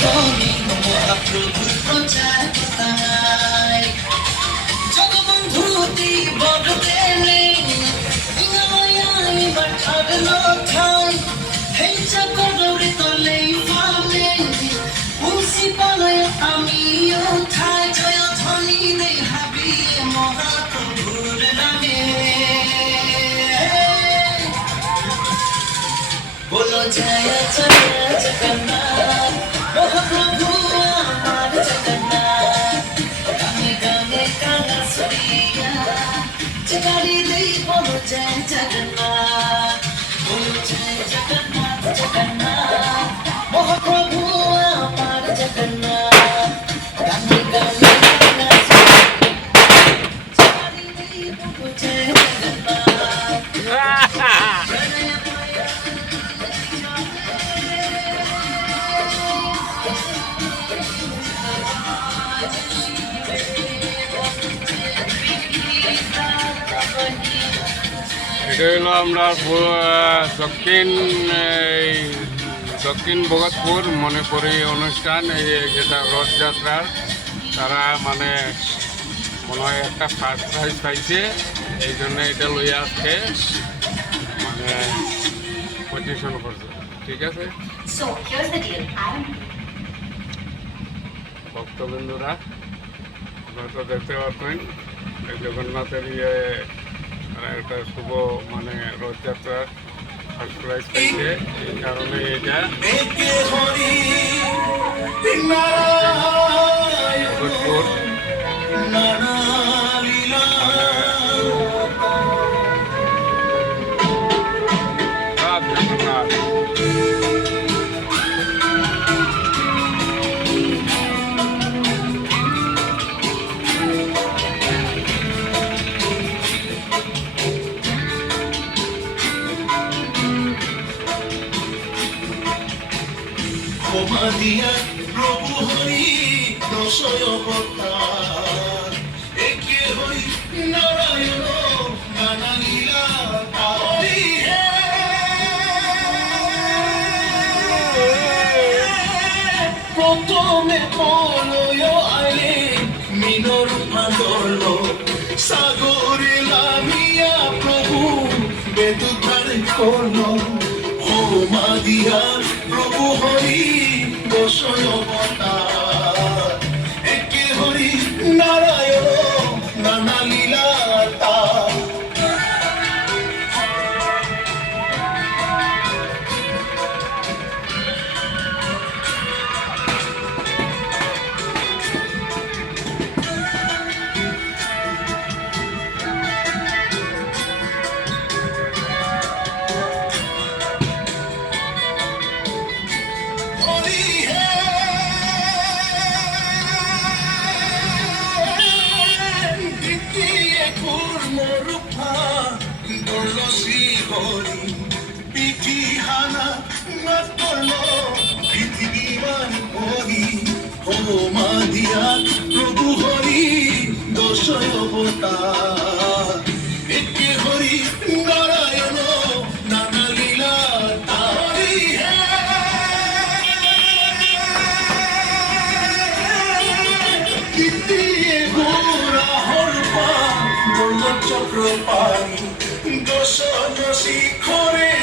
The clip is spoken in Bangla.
করি মহাপ্রভুর প্রচার কথায় জগবন্ধু বড় দেলে এবার ছাড়লো ঠাই হেঞ্চা করৌড়ে তলে ফালে মুন্সিপালয় আমিও ঠাই জয় ধ্বনি নে হাবি মহাপ্রভুর নামে বলো জয় জয় জগন্নাথ মহাপ্রভু আমার জগন্নাথ গানে গানে কালা সরিয়া জগাড়ি দেই বলো জয় জগন্নাথ বলো জয় জগন্নাথ জগন্নাথ মহাপ্রভু আমার জগন্নাথ গানে গানে কালা সরিয়া জগাড়ি দেই বলো জয় জগন্নাথ এটা হলো আমরা দক্ষিণ ভগতপুর মনে করি অনুষ্ঠান যেটা রথযাত্রার তারা মানে মনে হয় একটা ফার্স্ট প্রাইজ পাইছে এই জন্য এটা লইয়া আসছে মানে পজিশন করছে ঠিক আছে ভক্তবৃন্দরা হয়তো দেখতে পাচ্ছেন জগন্নাথের একটা শুভ মানে রথযাত্রার ফার্স্ট প্রাইজ পাইছে এই কারণে এটা ভগতপুর জগন্নাথ দিয়া প্রভু হরি দশয় অবতার একে হরি নারায়ণ নানা লীলা হরি হে প্রথমে পলয় আইলে মিনর ভাদল সাগরে লামিয়া প্রভু বেদুধার করল ও মা দিয়া প্রভু হরি দশয় অবতার একে হরি নারায়ণ নানা লীলা প্রভু হরি দশয় অবতার একে হরি নারায়ণ নানা লীলা হরি হে কীর্তিয়ে গোরা হরপা চক্র পানি দশ শিখরে